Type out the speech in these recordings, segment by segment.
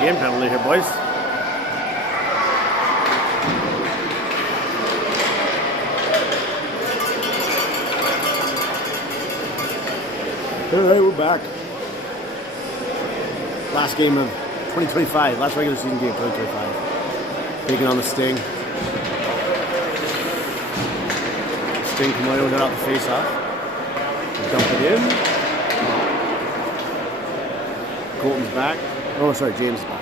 game penalty here, boys. Alright, we're back. Last game of 2025, last regular season game of 2025. Taking on the Sting. Sting Kamoyo got out the face off. Dump it in. Colton's back. Oh, sorry, James is back.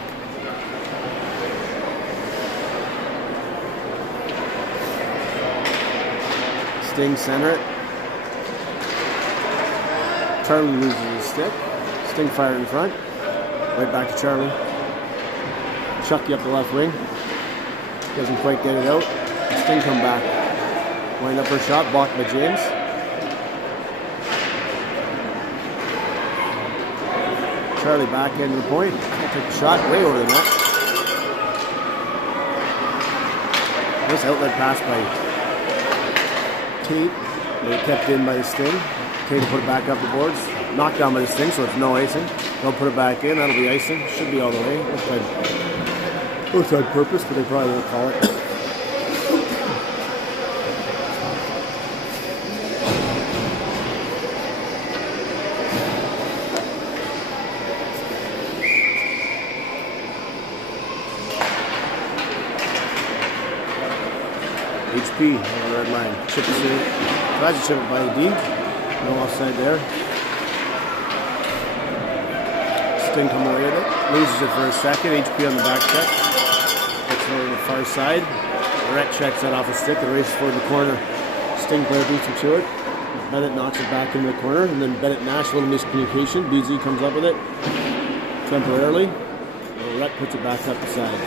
Sting center it. Charlie loses his stick. Sting fire in front. Right back to Charlie. Chucky up the left wing. Doesn't quite get it out. Sting come back. Wind up her shot, blocked by James. Charlie back into the point. Took the shot way over the net. Nice outlet pass by Tate. They kept in by the Sting. Tate will put it back up the boards. Knocked down by the Sting, so it's no icing. They'll put it back in. That'll be icing. Should be all the way. Outside purpose, but they probably won't call it. HP on the red line. Chip it. Tries to chip it by D. No offside there. Sting come away with it. Loses it for a second. HP on the back check. Gets it over to the far side. Rhett checks that off the stick and races forward the corner. Sting player beats him to it. Bennett knocks it back into the corner, and then Bennett Nash, a little miscommunication. BZ comes up with it temporarily. Rhett puts it back up the side.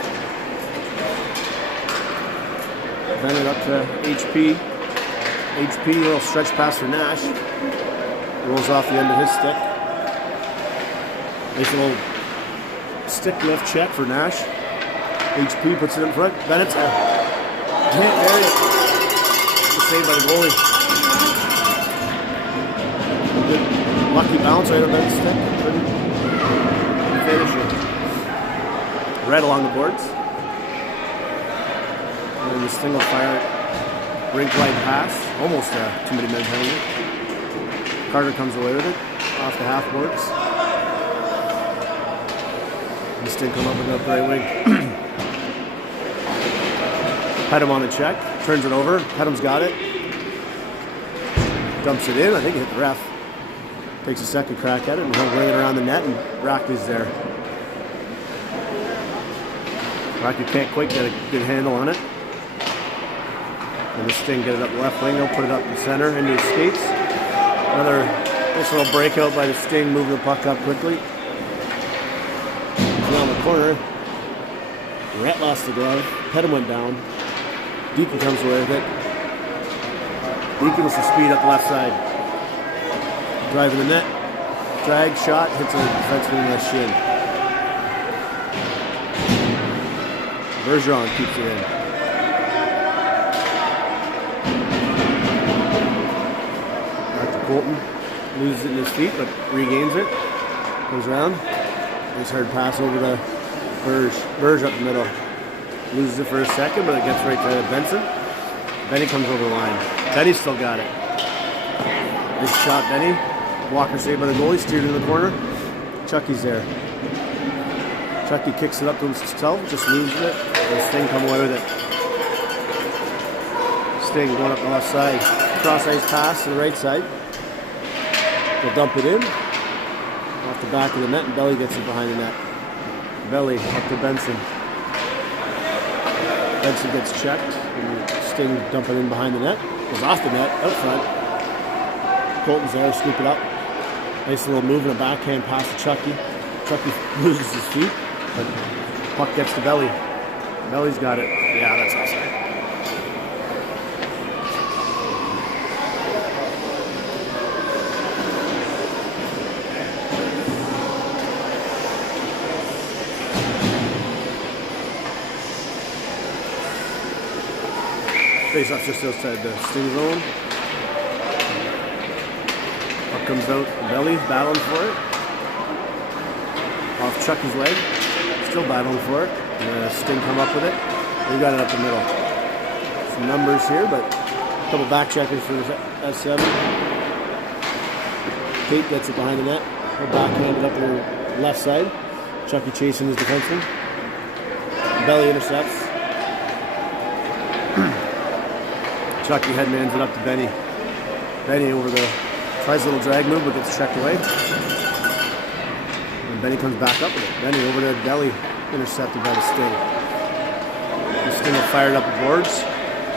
Bennett up to HP. HP, a little stretch pass for Nash. Rolls off the end of his stick. Nice little stick lift check for Nash. HP puts it in front. Bennett's can't bury it. Saved by the goalie. Good lucky bounce right on Bennett's stick. Couldn't finish it. Red along the boards. And the Sting will fire rink wide pass. Almost a too-many men penalty. Carter comes away with it. Off the half boards. The Sting come up and up the right wing. Pedham on the check. Turns it over. Pedham's got it. Dumps it in. I think it hit the ref. Takes a second crack at it and he'll bring it around the net, and Rackley's there. Rackley can't quite get a good handle on it. And the Sting get it up the left wing. They'll put it up the center into his skates. Another nice little breakout by the Sting, moving the puck up quickly. Down the corner. Rhett lost the glove. Pedham went down. Deacon comes away with it. Deacon with some speed up the left side. Driving the net. Drag shot. Hits a defenseman in the shin. Bergeron keeps it in. Colton loses it in his feet, but regains it. Goes around. Nice hard pass over to Berge. Berge up the middle. Loses it for a second, but it gets right to Benson. Benny comes over the line. Benny's still got it. Nice shot, Benny. Walker saved by the goalie. Steered into the corner. Chucky's there. Chucky kicks it up to himself. Just loses it. And Sting come away with it. Sting going up the left side. Cross ice pass to the right side. They'll dump it in off the back of the net, and Belly gets it behind the net. Belly up to Benson. Benson gets checked, and Sting dump it in behind the net. Goes off the net, out front. Colton's there, scoop it up. Nice little move and a backhand pass to Chucky. Chucky loses his feet, but puck gets to Belly. Belly's got it. Yeah, that's awesome. Face off just outside the Sting zone. Puck comes out, Belly battling for it. Off Chucky's leg. still battling for it. And Sting come up with it. We got it up the middle. Some numbers here, but a couple back checkers for the S7. Kate gets it behind the net. Her backhanded up her left side. Chucky chasing his defenseman. Belly intercepts. Chucky headmans it up to Benny. Benny over the tries a little drag move, but gets checked away. And Benny comes back up with it. Benny over to Belly, intercepted by the Sting. The Sting will fire it up the boards.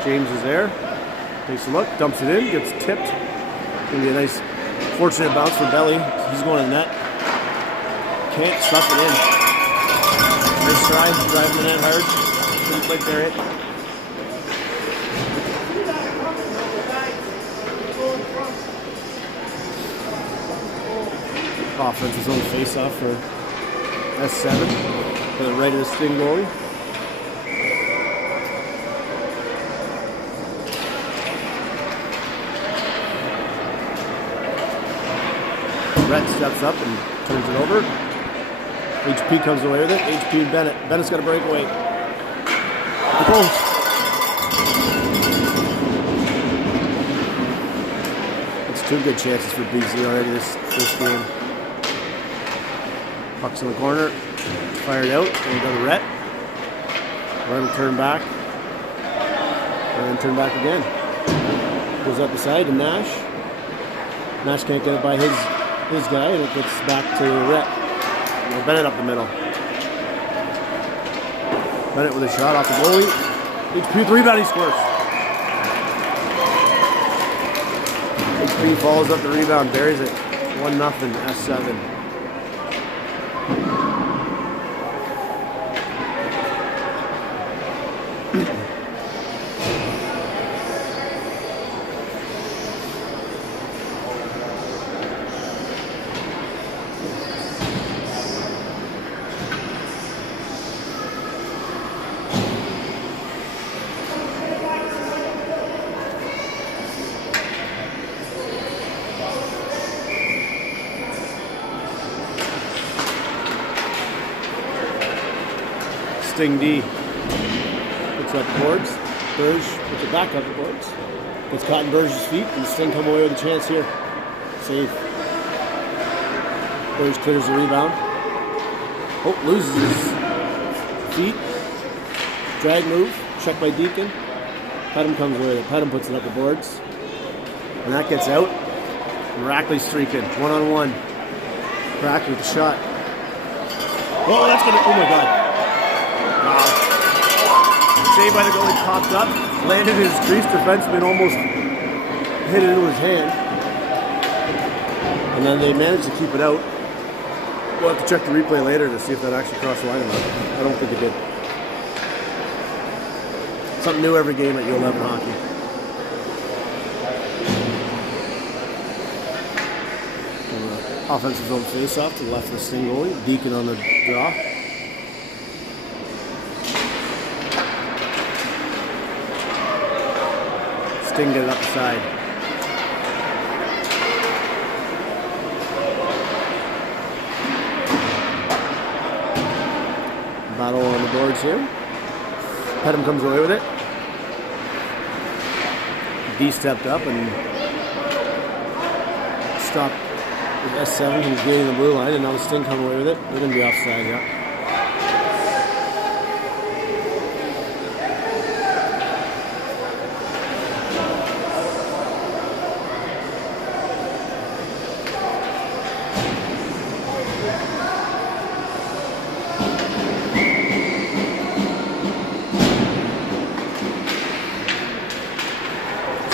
James is there. Takes a look, dumps it in, gets tipped. It's gonna be a nice, fortunate bounce for Belly. He's going to the net. Can't stuff it in. Nice try, driving the net hard. Didn't quite bear it. Offense's own face-off for S7 to the right of the Sting goalie. Brett steps up and turns it over. HP comes away with it. HP and Bennett. Bennett's got a breakaway. The post. That's two good chances for BC already this game. Puck's in the corner. Fired out. And we go to Rhett. Rhett will turn back. And then turn back again. Goes up the side to Nash. Nash can't get it by his guy, and it gets back to Rhett. Bennett up the middle. Bennett with a shot off the goalie. HP rebound, he scores. HP follows up the rebound, buries it. 1-0 S7. Sting D puts up the boards. Burge puts it back up the boards. Gets caught in Burge's feet, and Sting come away with a chance here. Save. Burge clears the rebound. Oh, loses his feet. Drag move. Check by Deacon. Pedham comes away with it. Pedham puts it up the boards. And that gets out. Rackley streaking. 1-on-1. Rackley with the shot. Oh, that's gonna. Oh my God. Saved by the goalie, popped up, landed his crease defenseman, almost hit it into his hand. And then they managed to keep it out. We'll have to check the replay later to see if that actually crossed the line or not. I don't think it did. Something new every game at U11 hockey. Offensive zone face-off to the left of the Sting goalie. Deacon on the draw. Sting get it up the side. Battle on the boards here. Pedham comes away with it. D stepped up and stopped with S7 who's gaining the blue line, and now the Sting come away with it. They're going to be offside, yeah.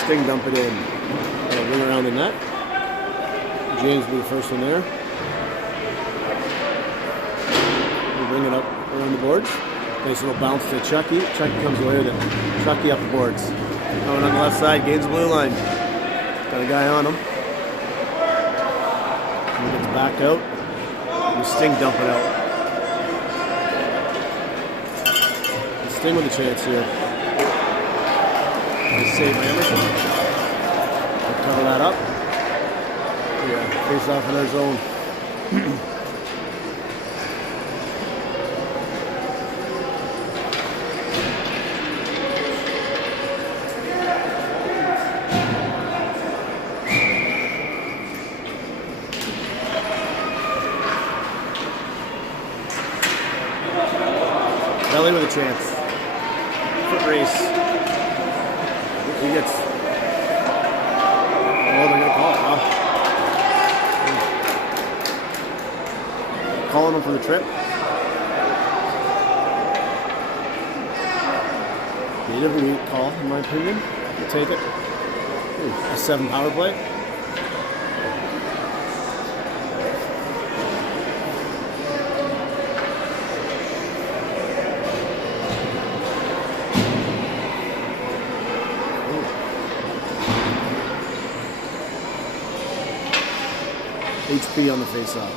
Sting dump it in. Ring around the net. James will be the first one there. We'll bring it up around the boards. Nice little bounce to Chucky. Chucky comes away with it. Chucky up the boards. Coming on the left side, gains the blue line. Got a guy on him. He gets back out. And Sting dump it out. Sting with a chance here. Nice save by Emerson. We'll cover that up. Yeah, face off in our zone. chance. Foot race. He gets. Oh, they're gonna call it. Wow. Calling him for the trip. Native elite call, in my opinion. I'll take it. Ooh, a 7 power play. HP on the face-off.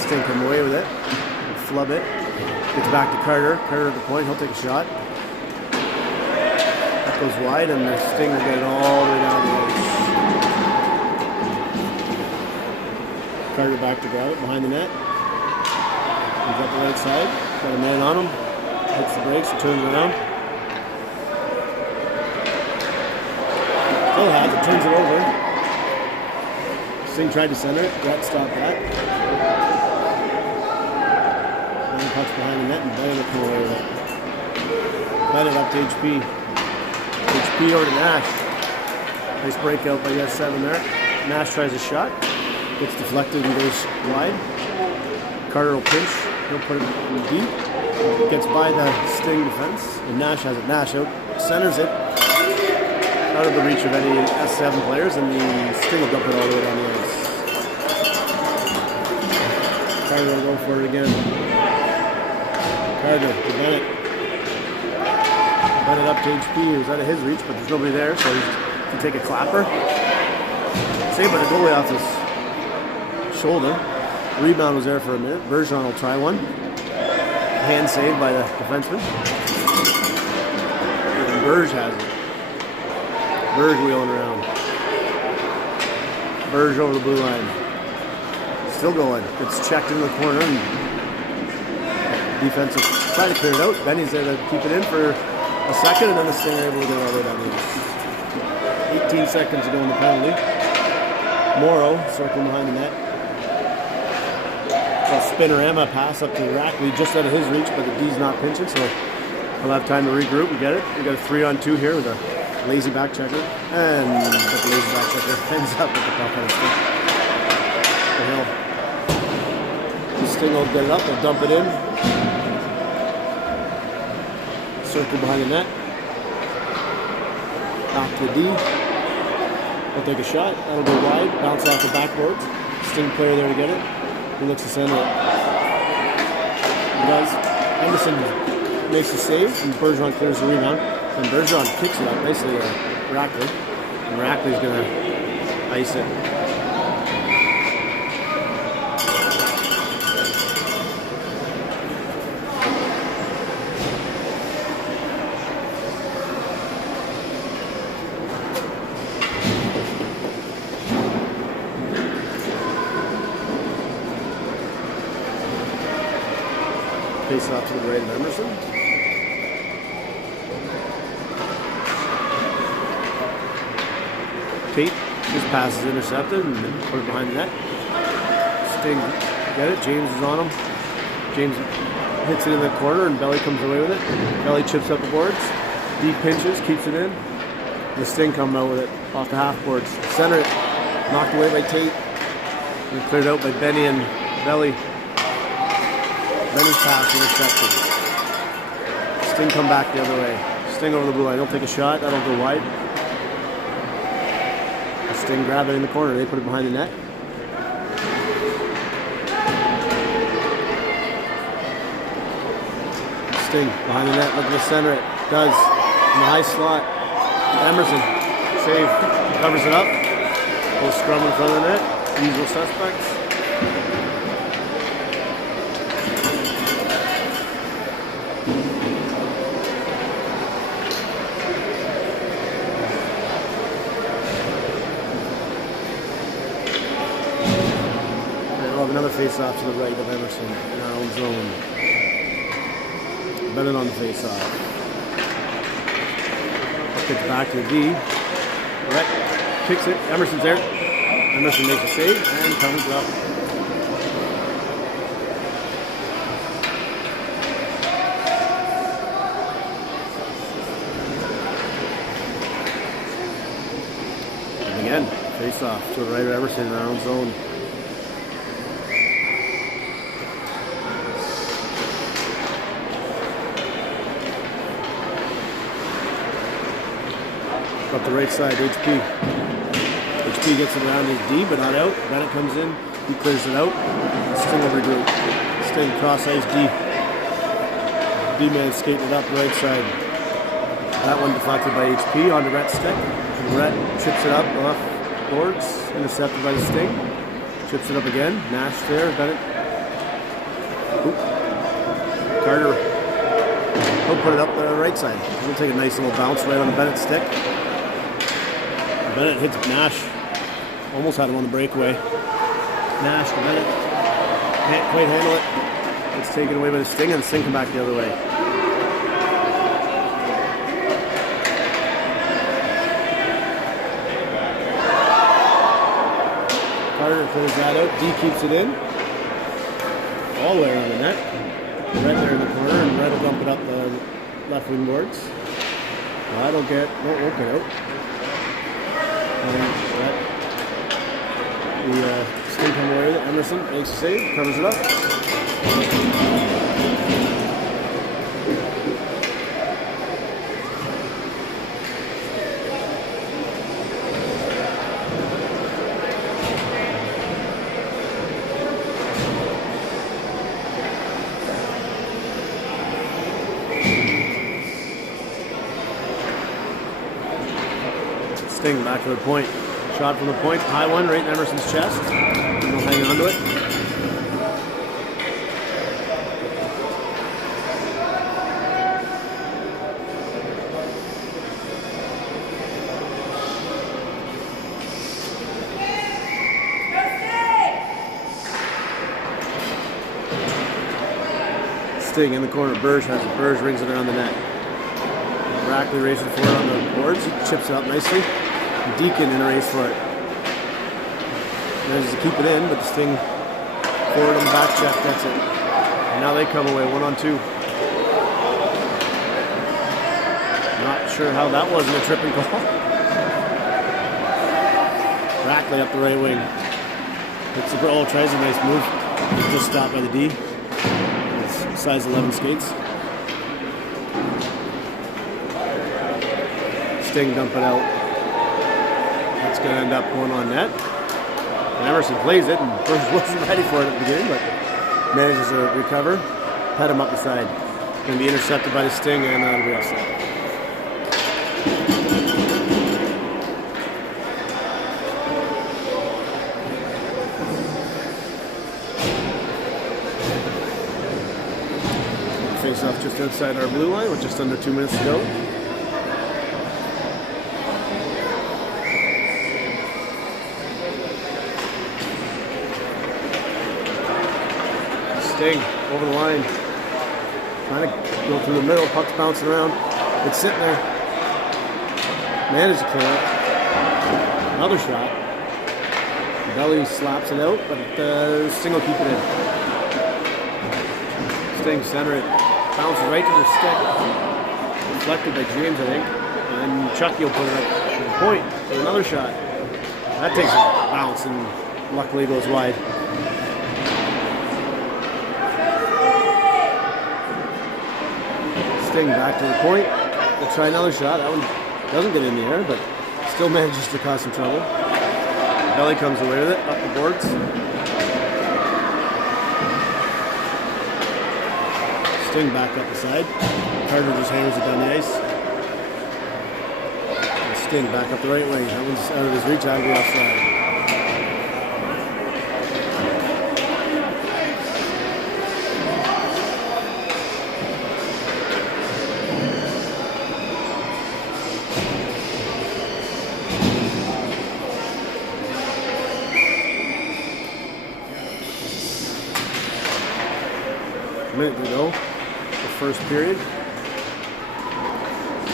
Stink him away with it. Flub it. Gets back to Carter. Carter at the point. He'll take a shot. That goes wide, and the Sting will get it all the way down the ice. Carter back to grab it behind the net. He's up the right side. Got a man on him. Hits the brakes and turns around. Still has it. Turns it over. Sting tried to center it. Brett stopped that. Pucks behind the net and Bennett will come away with it. Bennett up to HP. HP over to Nash. Nice breakout by S7 there. Nash tries a shot. Gets deflected and goes wide. Carter will pinch. He'll put it in the deep. Gets by the Sting defense. And Nash has it. Nash out. Centers it. Out of the reach of any S7 players. And the Sting will dump it all the way down the ice. Carter will go for it again. Carter to Bennett. Bennett up to HP, who's out of his reach, but there's nobody there, so he can take a clapper. Saved by the goalie off his shoulder. Rebound was there for a minute. Bergeron will try one. Hand saved by the defenseman. And Berge has it. Berge wheeling around. Berge over the blue line. Still going. Gets checked in the corner and defensive try to clear it out. Benny's there to keep it in for a second, and then the Sting are able to get it all the way down the ice. 18 seconds to go in the penalty. Morrow circling behind the net. A spinorama pass up to Rackley just out of his reach, but the D's not pinching, so we'll have time to regroup. We get it. We got a 3-on-2 here with a lazy back checker, and the lazy back checker ends up with the puck on his stick. The hill. The Sting will get it up. They'll dump it in. Circle behind the net. Back to the D. We'll take a shot. That'll go wide. Bounce off the backboards. Sting player there to get it. He looks to center it. He does. Anderson makes the save, and Bergeron clears the rebound. And Bergeron kicks it up nicely to Rackley. And Rackley's going to ice it. Face off to the right of Emerson. Pete, his pass is intercepted and put it behind the net. Sting, get it. James is on him. James hits it in the corner and Belly comes away with it. Belly chips up the boards. Deep pinches, keeps it in. The Sting come out with it off the half boards. Center it. Knocked away by Tate. And cleared out by Benny and Belly. Benny's pass intercepted. Sting come back the other way. Sting over the blue line. They'll take a shot. That'll go wide. The Sting grab it in the corner. They put it behind the net. Sting behind the net. Looking to center it. Does. In the high slot. Emerson. Save. Covers it up. Little scrum in front of the net. Usual suspects. Another face-off to the right of Emerson in our own zone. Bennett on the face-off. Gets back to the D. Brett kicks it. Emerson's there. Emerson makes a save and comes up. And again, face off to the right of Emerson in their own zone. Up the right side, HP. HP gets it around his D, but not out. Bennett comes in, he clears it out. Sting over group. Sting cross ice D. D-man skating it up the right side. That one deflected by HP onto Rhett's stick. And Rhett chips it up off boards, intercepted by the Sting. Chips it up again. Nash there, Bennett. Oop. Carter. He'll put it up the right side. He'll take a nice little bounce right on the Bennett stick. Bennett hits Nash. Almost had him on the breakaway. Nash to Bennett. Can't quite handle it. It's taken away by the Sting, and the Sting come back the other way. Carter clears that out. D keeps it in. All the way around the net. Right there in the corner, and Red will dump it up the left wing boards. That'll won't get out. The Sting come away with it. Emerson makes a save, covers it up. Sting back to the point. Shot from the point, high one, right in Emerson's chest. He'll hang on to it. Sting in the corner, Burge has it. Burge rings it around the net. Brackley racing forward on the boards. He chips it up nicely. Deacon in a race for it. Manages to keep it in, but the Sting forward on the back check gets it. And now they come away 1-on-2. Not sure how that wasn't a tripping call. Brackley up the right wing. Hits the goal, tries a nice move. He's just stopped by the D. It's size 11 skates. Sting dump it out. That's going to end up going on net. And Emerson plays it, and Burge wasn't ready for it at the beginning, but manages to recover, head him up the side. Going to be intercepted by the Sting, and that'll be offside. Face off just outside our blue line with just under 2 minutes to go. Sting over the line, trying to go through the middle, puck's bouncing around, it's sitting there, managed to clear it, another shot, Belly slaps it out, but Sting will keep it in. Sting center it, bounces right to the stick, deflected by James I think, and Chucky will put it up to the point for another shot. That takes a bounce and luckily goes wide. Sting back to the point. We'll try another shot. That one doesn't get in the air, but still manages to cause some trouble. Belly comes away with it, up the boards. Sting back up the side. Carter just hammers it down the ice. And Sting back up the right wing. That one's out of his reach, out of the offside. Minute to go, the first period.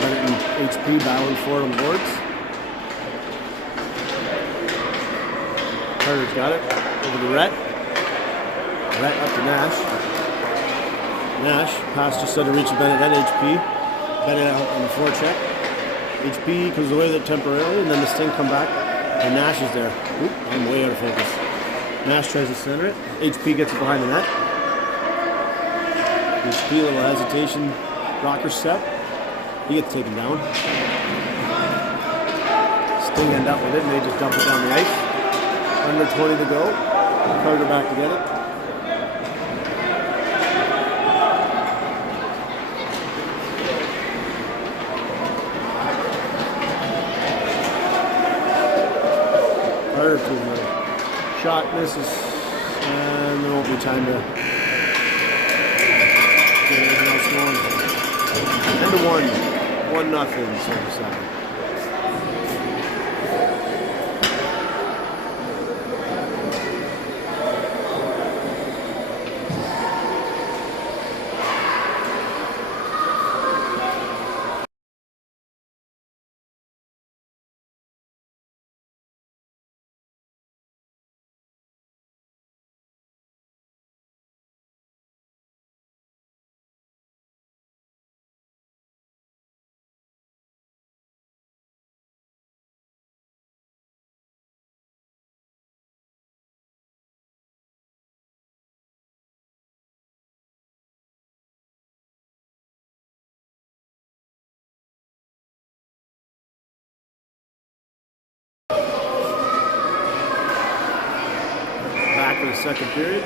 Bennett and HP battling for it on the boards. Carter's got it. Over to Rhett. Rhett up to Nash. Nash, pass just out of reach of Bennett at HP. Bennett out on the forecheck. HP comes away with it temporarily, and then the Sting come back, and Nash is there. Oop, I'm way out of focus. Nash tries to center it. HP gets it behind the net. HP, a little hesitation. Rocker step. He gets taken down. Sting end up with it, and they just dump it down the ice. Under 20 to go. Carter back to get it. Carter to the shot misses, and there won't be time to get anything else going. And to 1-0 Surfside. For the second period,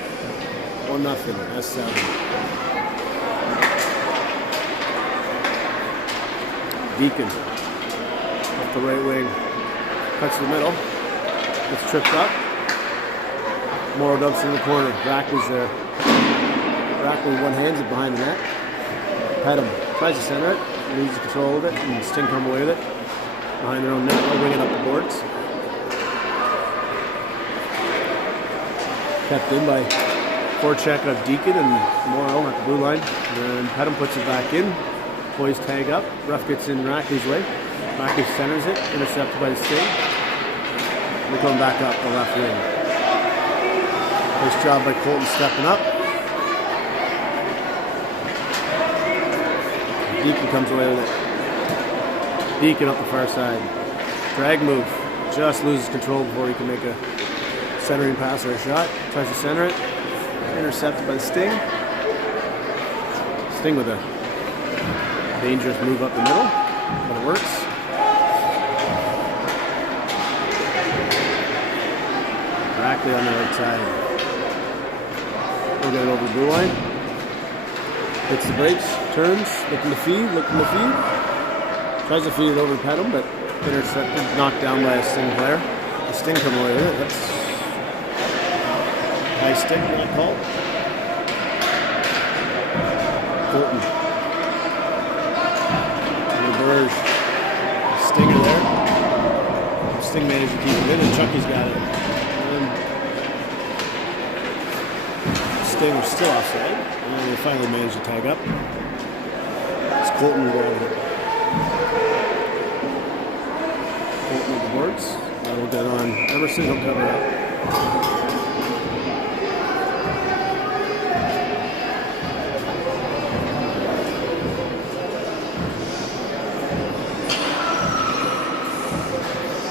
1-0, S7. Deacon, off the right wing, cuts to the middle, gets tripped up. Morrow dumps in the corner, Rackley's there. Rackley one-hands it behind the net. Pedham tries to center it, loses control of it, and Sting come away with it. Behind their own net, they'll bring it up the boards. Kept in by forecheck of Deacon and Morrow at the blue line. And Pedham puts it back in. Boys tag up. Ref gets in Rackley's way. Rackley centers it. Intercepted by the Sting. They're coming back up the left wing. Nice job by Colton stepping up. Deacon comes away with it. Deacon up the far side. Drag move. Just loses control before he can make a centering pass or a shot. Tries to center it. Intercepted by the Sting. Sting with a dangerous move up the middle, but it works. Rackley on the right side. We'll get it over the blue line. Hits the brakes, turns, looking to feed. Tries to feed it over to Pedham, but intercepted, knocked down by a Sting player. The Sting come away with it. That's nice stick, not called. Colton. Berge. Stinger there. Sting managed to keep it in, and Chucky's got it. And Stinger still offside. And they finally managed to tag up. It's Colton going with it. Colton with the boards. That'll get on Emerson, he'll cover up.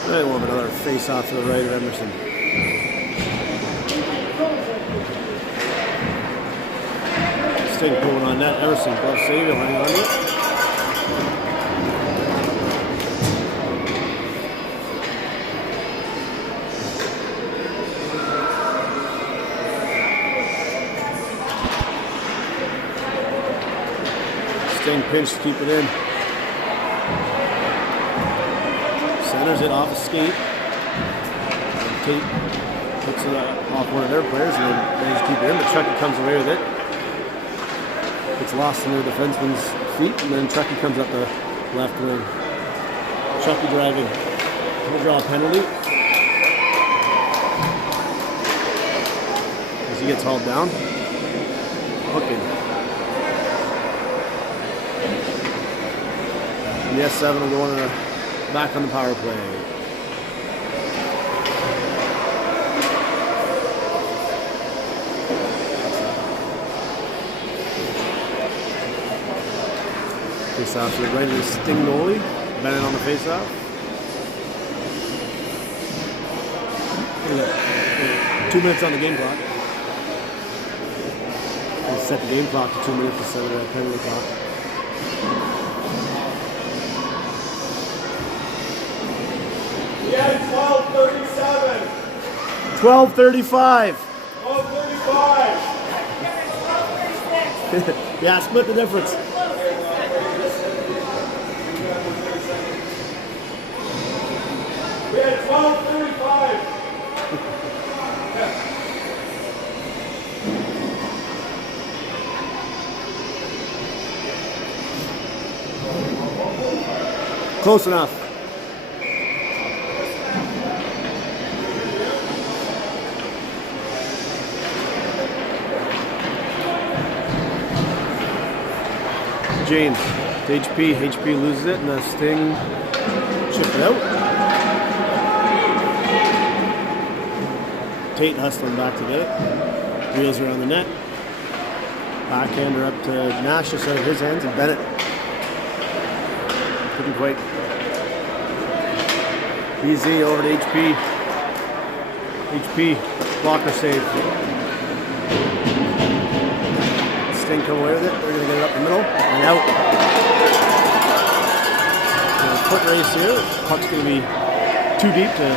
They will have another face off to the right of Emerson. Sting pulling on net. Emerson, glove save, he'll hang on to it. Sting pinch to keep it in. Centers it off a skate. Tate puts it off one of their players and then manages to keep it in, but Chucky comes away with it. It's lost in the defenseman's feet, and then Chucky comes up the left wing. Chucky driving. He'll draw a penalty. As he gets hauled down. Hooking. And the S7 will go on back on the power play. Face off to the right of the Sting goalie. Bennett on the face off. 2 minutes on the game clock. We'll set the game clock to 2 minutes instead of the penalty clock. Yeah, 12:37. 12:35. 12:35. Yeah, split the difference. We had 12:35. Close enough. James to HP. HP loses it, and the Sting chip it out. Tate hustling back to get it. Wheels around the net. Backhander up to Nash, just out of his hands, and Bennett couldn't quite. Easy over to HP. HP blocker save. Sting come away with it. They're going to get it up the middle and out. So foot race here. Puck's going to be too deep to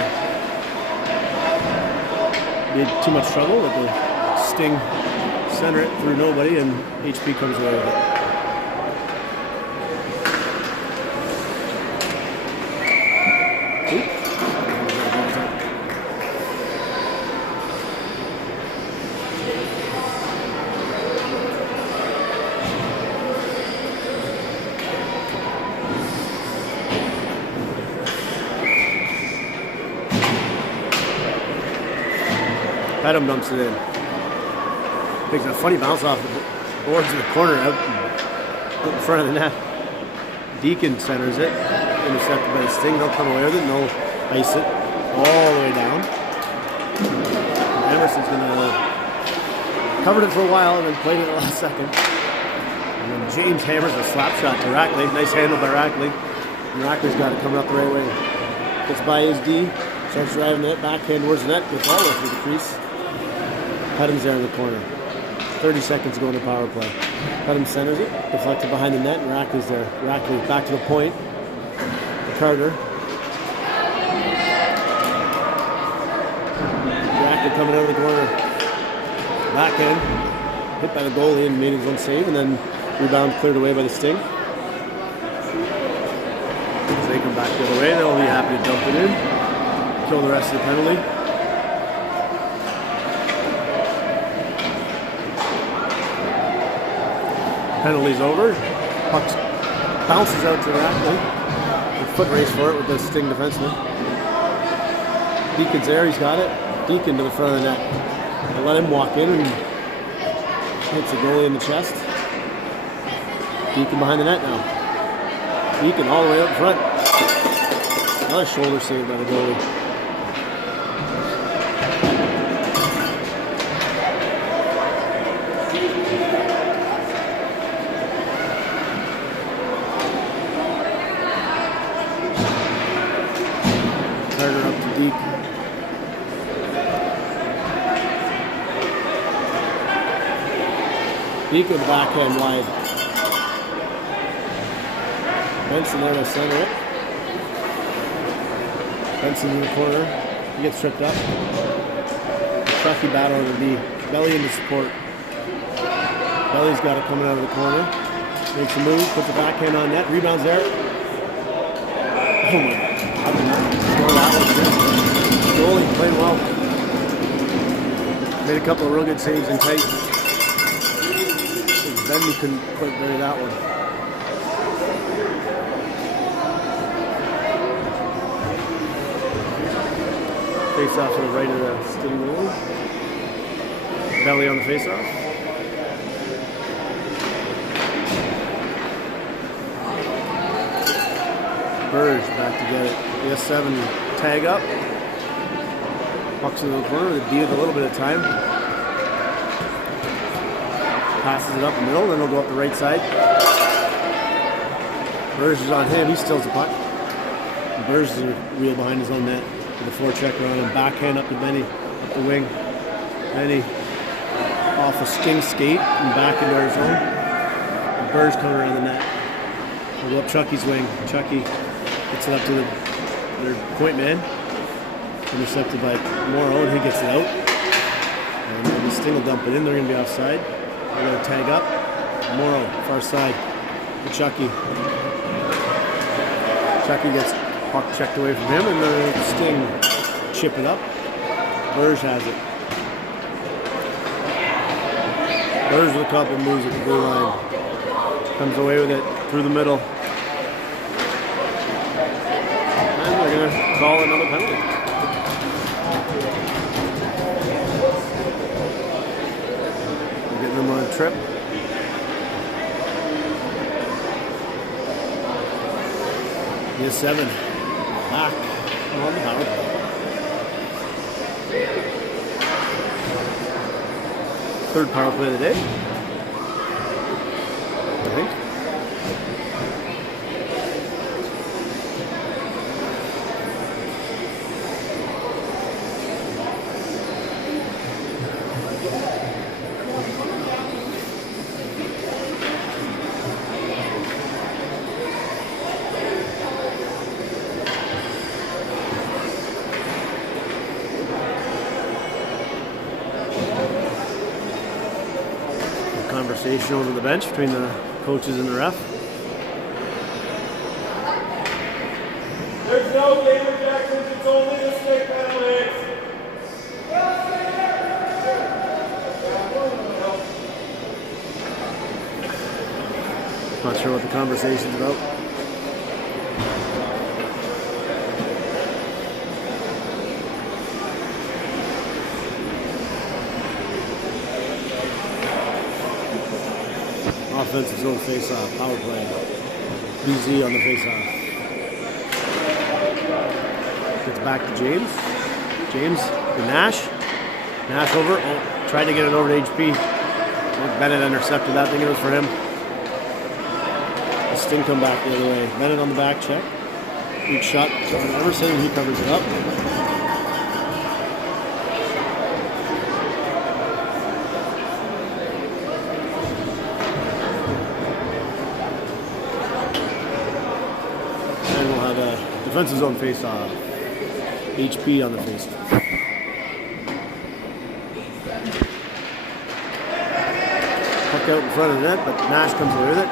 be too much trouble. But the Sting center it through nobody, and HP comes away with it. Adam dumps it in. Takes a funny bounce off the boards in the corner out in front of the net. Deacon centers it. Intercepted by the Sting. They'll come away with it and they'll ice it all the way down. And Emerson's going to covered it for a while and then played it the last second. And then James hammers a slap shot to Rackley. Nice handle by Rackley. And Rackley's got it coming up the right way. Gets by his D. Starts driving the net. Backhand towards the net. Gets all the way through the crease. Cutham's there in the corner. 30 seconds to go in the power play. Cutham centers it, deflected behind the net, and Rackley's there. Rackley back to the point. To Carter. Rackley coming out of the corner. Backhand. Hit by the goalie and made his own save, and then rebound cleared away by the Sting. As they come back the other way, they'll be happy to dump it in. Kill the rest of the penalty. Penalty's over. Puck bounces out to Rackley. A foot race for it with the Sting defenseman. Deacon's there, he's got it. Deacon to the front of the net. They let him walk in and hits the goalie in the chest. Deacon behind the net now. Deacon all the way up front. Another shoulder save by the goalie. Carter up to deep. Deacon backhand wide. Benson there to center it. Benson in the corner. He gets tripped up. Trucky battle over the D. Belly into support. Belly's got it coming out of the corner. Makes a move, puts a backhand on net. Rebounds there. Oh my God. That one. Goalie played well. Made a couple of real good saves and tight. Then you couldn't quite bury that one. Face off to the right of the Sting goalie. Belly on the face off. Burge back to get it. The S7 tag up. Pucks into the corner. The D with a little bit of time. Passes it up the middle, then it'll go up the right side. Burrs is on him. He steals the puck. And Burrs is a reel behind his own net with a forechecker on him. Backhand up to Benny, up the wing. Benny off a Sting skate and back into our zone. And Burrs coming around the net. We'll go up Chucky's wing. Chucky gets it up to their point man. Intercepted by Morrow, and he gets it out. And then the Sting will dump it in. They're going to be offside. They're going to tag up. Morrow, far side. To Chucky. Chucky gets puck checked away from him, and the Sting chip it up. Burrs has it. Burrs with a couple moves at the blue line. Comes away with it through the middle. And they're going to call another penalty. We're getting them on a trip. He has 7. Back on the power play. Third power play of the day, I think. Conversation over the bench between the coaches and the ref. There's no game rejections, it's only the stick penalties. Not sure what the conversation's about. Offensive zone face-off, power play. BZ on the face-off. Gets back to James. James to Nash. Nash over. Oh, tried to get it over to HP. Bennett intercepted that. I think it was for him. The Sting come back the other way. Bennett on the back check. Big shot on Emerson. He covers it up. Defensive zone face-off. HP on the face-off. Puck out in front of the net, but Nash comes away with it.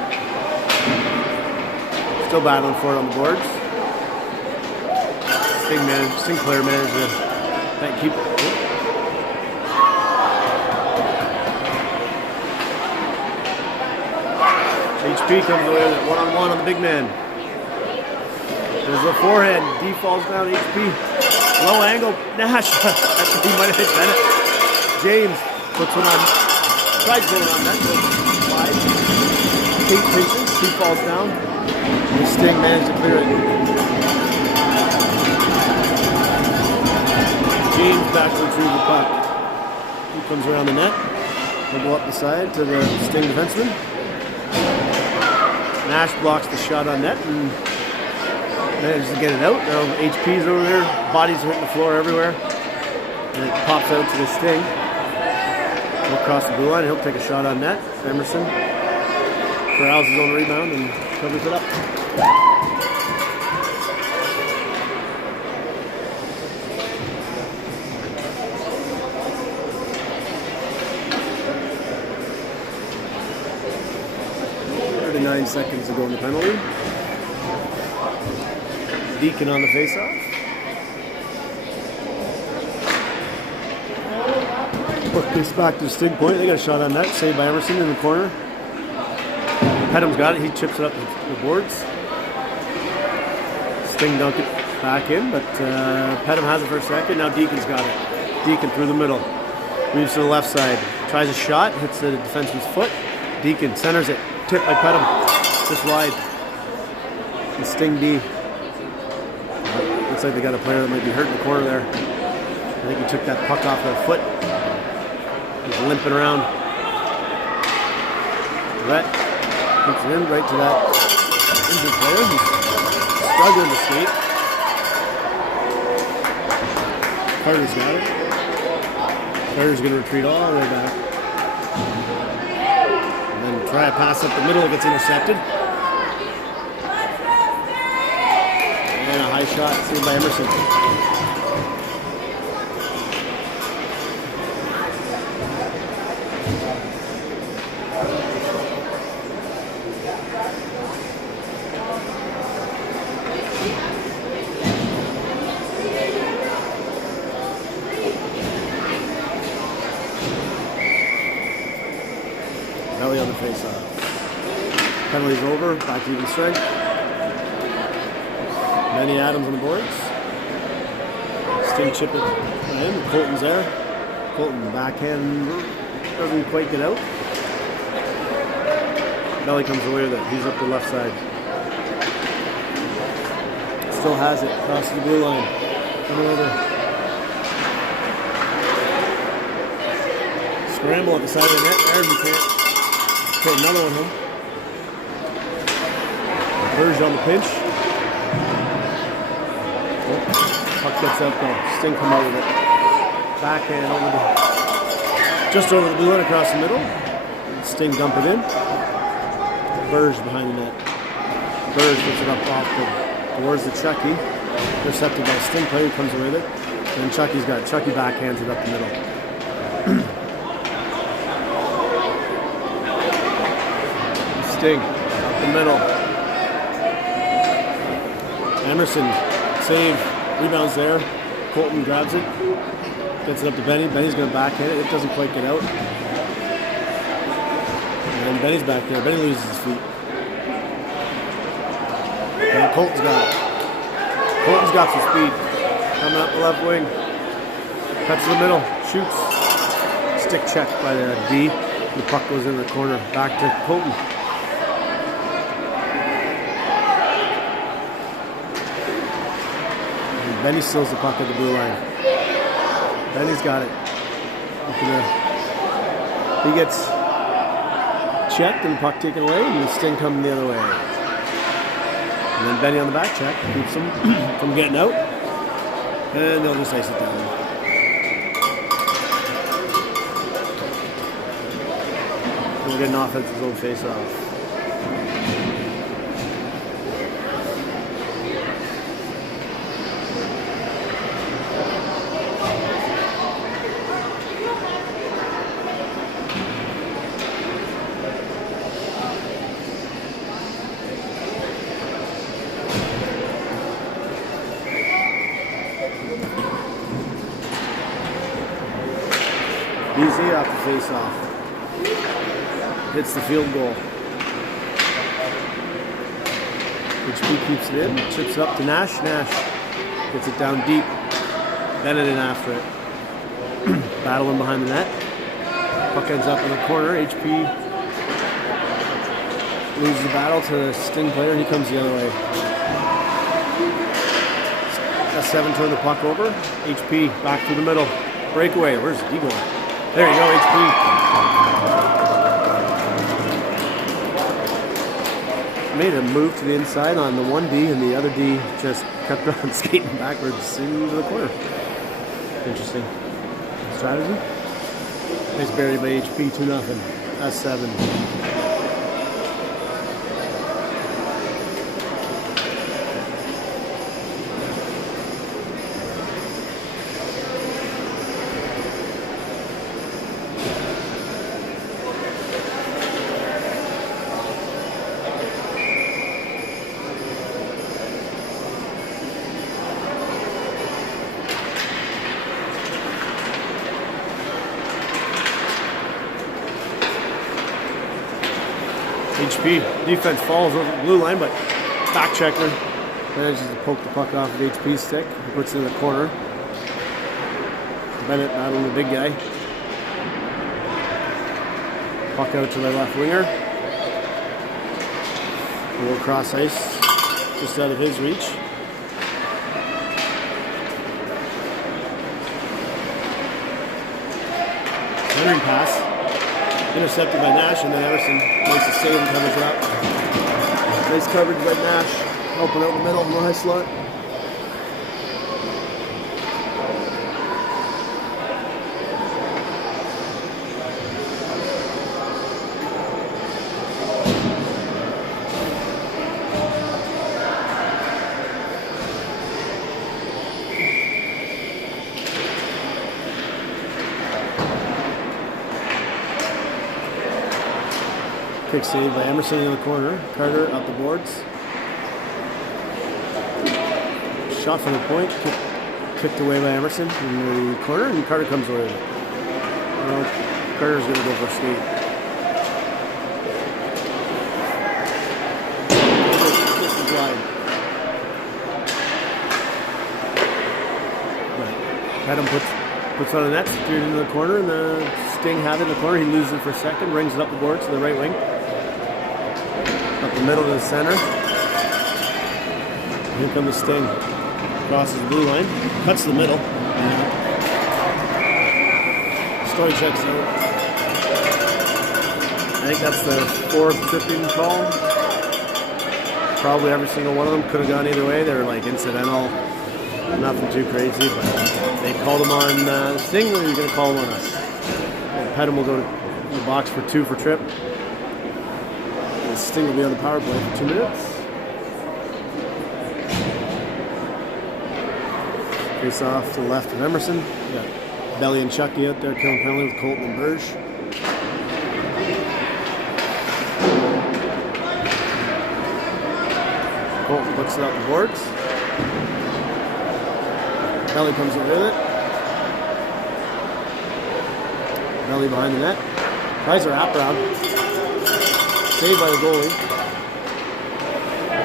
Still battling for it on the boards. Sinclair managed to keep it. HP comes away with it. One-on-one on the big man. There's a forehand. D falls down. HP. Low angle. Nash. He might have hit Bennett. James puts one on. Tries going on that. Wide. Kate pinches. He falls down. The Sting managed to clear it. James back to retrieve the puck. He comes around the net. He'll go up the side to the Sting defenseman. Nash blocks the shot on net and manages to get it out. Now HP's over there, bodies are hitting the floor everywhere. And it pops out to the Sting. He'll cross the blue line, he'll take a shot on net. Emerson corrals his own rebound and covers it up. Nine seconds to go in the penalty. Deacon on the face-off. Puck gets back to the Sting point. They got a shot on that. Saved by Emerson in the corner. Petham's got it. He chips it up the boards. Sting dunk it back in, but Petham has it for a second. Now Deacon's got it. Deacon through the middle. Moves to the left side. Tries a shot. Hits the defenseman's foot. Deacon centers it. Tip by Petham. Just wide. And Sting D. Looks like they got a player that might be hurt in the corner there. I think he took that puck off their foot. He's limping around. Brett puts it in right to that injured player. He's struggling to skate. Carter's got it. Carter's going to retreat all the way back. And then try a pass up the middle. It gets intercepted. And a high shot saved by Emerson. Belly on the face-off. Penalty's over. Back to even strength. Benny Adams on the boards. Sting chip it in. Colton's there. Colton backhand doesn't quite get out. Belly comes away with it. He's up the left side. Still has it. Across the blue line. Coming over. Scramble at the side of the net. There, you can't put another one home. Burge on the pinch. Oh, puck gets out though. Sting come out with it. Backhand over the, just over the blue line across the middle. Sting dump it in. Burge behind the net. Burge puts it up off towards the Chucky. Intercepted by Sting player who comes away with it. And Chucky's got it. Chucky backhands it up the middle. Sting up the middle. Emerson save, rebounds there. Colton grabs it, gets it up to Benny. Benny's going to backhand it. It doesn't quite get out. And then Benny's back there. Benny loses his feet. And Colton's got it. Colton's got some speed. Coming up the left wing. Cuts to the middle. Shoots. Stick check by the D. The puck goes in the corner. Back to Colton. Benny steals the puck at the blue line. Benny's got it. He gets checked and the puck taken away, and the Sting coming the other way. And then Benny on the back check keeps him from getting out. And they'll just ice it down. We'll get an offensive zone face-off. BC off the face-off. Hits the field goal. HP keeps it in, chips it up to Nash. Nash gets it down deep. Bennett in after it. Battling behind the net. Puck ends up in the corner. HP loses the battle to the Sting player, and he comes the other way. S7 turned the puck over. HP back through the middle. Breakaway. Where's he going? There you go, HP. Made a move to the inside on the 1D, and the other D just kept on skating backwards into the corner. Interesting strategy. Nice buried by HP, 2-0. S7. HP defense falls over the blue line, but back checker manages to poke the puck off of HP's stick. He puts it in the corner. Bennett battling the big guy. Puck out to the left winger. A little cross ice, just out of his reach. Centering pass. Intercepted by Nash, and then Emerson makes a save and covers it up. Nice coverage by Nash. Helping out in the middle, no high slot. Kick save by Emerson in the corner. Carter up the boards. Shot from the point. Kicked away by Emerson in the corner, and Carter comes away with it. Well, Carter's going to go for a skate. This is wide. Adam puts on the net, steered into the corner, and the Sting have it in the corner. He loses it for a second, brings it up the board to the right wing. Up the middle to the center. Here comes the Sting. Crosses the blue line. Cuts the middle. Story checks out. I think that's the fourth tripping call. Probably every single one of them could have gone either way. They were like incidental. Nothing too crazy, but they called him on Sting, or you're going to call him on us. Pedham will go to the box for 2 for trip. And Sting will be on the power play for 2 minutes. Face off to the left of Emerson. We got Belly and Chucky out there killing penalty with Colton and Burge. Colton puts it out the boards. Belly comes away with it. Belly behind the net. Tries a wraparound. Saved by the goalie.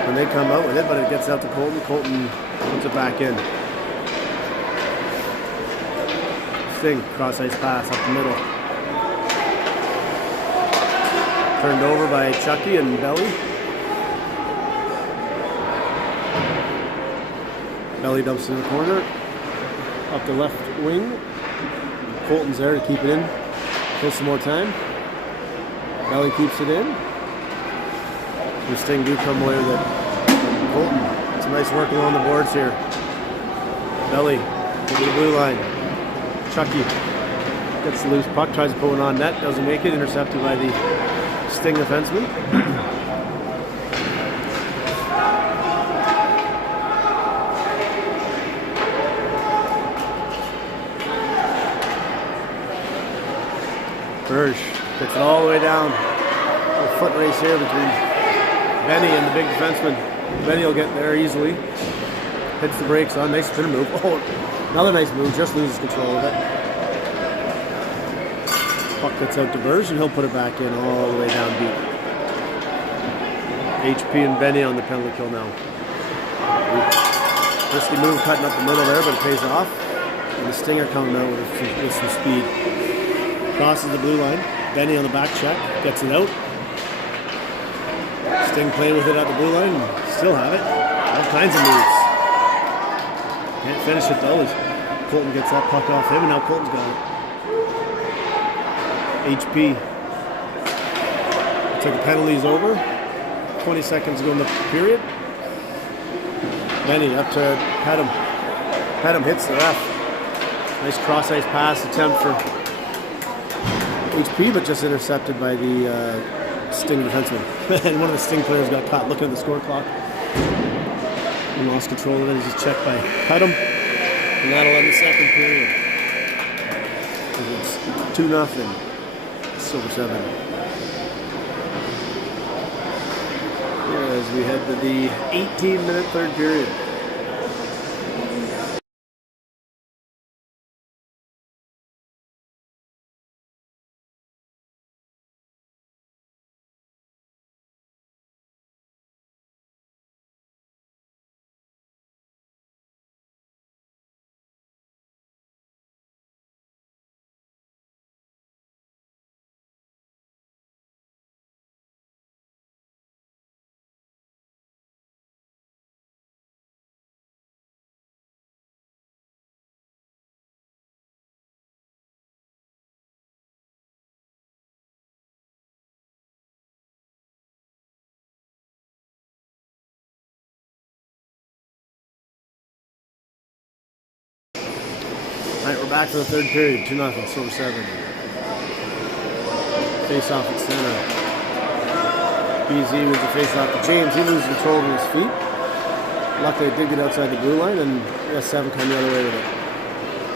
When they come out with it, but it gets out to Colton. Colton puts it back in. Sting, cross ice pass up the middle. Turned over by Chucky and Belly. Belly dumps in the corner. Up the left wing. Colton's there to keep it in. Kill some more time. Belly keeps it in. The Sting do come away with it. Colton, some nice work along the boards here. Belly, to the blue line. Chucky gets the loose puck, tries to put one on net, doesn't make it, intercepted by the Sting defenseman. Burge gets it all the way down. A foot race here between Benny and the big defenseman. Benny will get there easily. Hits the brakes on. Nice spin move. Oh, another nice move. Just loses control of it. Puck gets out to Burge and he'll put it back in all the way down deep. HP and Benny on the penalty kill now. Risky move cutting up the middle there, but it pays off. And the Stinger coming out with some speed. Crosses the blue line. Benny on the back check. Gets it out. Sting playing with it at the blue line. Still have it. All kinds of moves. Can't finish it though. Colton gets that puck off him, and now Colton's got it. HP. Took the penalties over. 20 seconds ago in the period. Benny up to Pedham. Pedham hits the ref. Nice cross-ice pass attempt for HP, but just intercepted by the Sting defenseman. And one of the Sting players got caught looking at the score clock. He lost control of it. He's just checked by Pedham. And that'll end the second period. It's 2-0. Silver 7. As we head to the 18-minute third period. back for the third period. 2-0, Silver 7. Face off at center. BZ wins the face off to James. He loses control of his feet. Luckily, it did get outside the blue line, and S7 come the other way with it.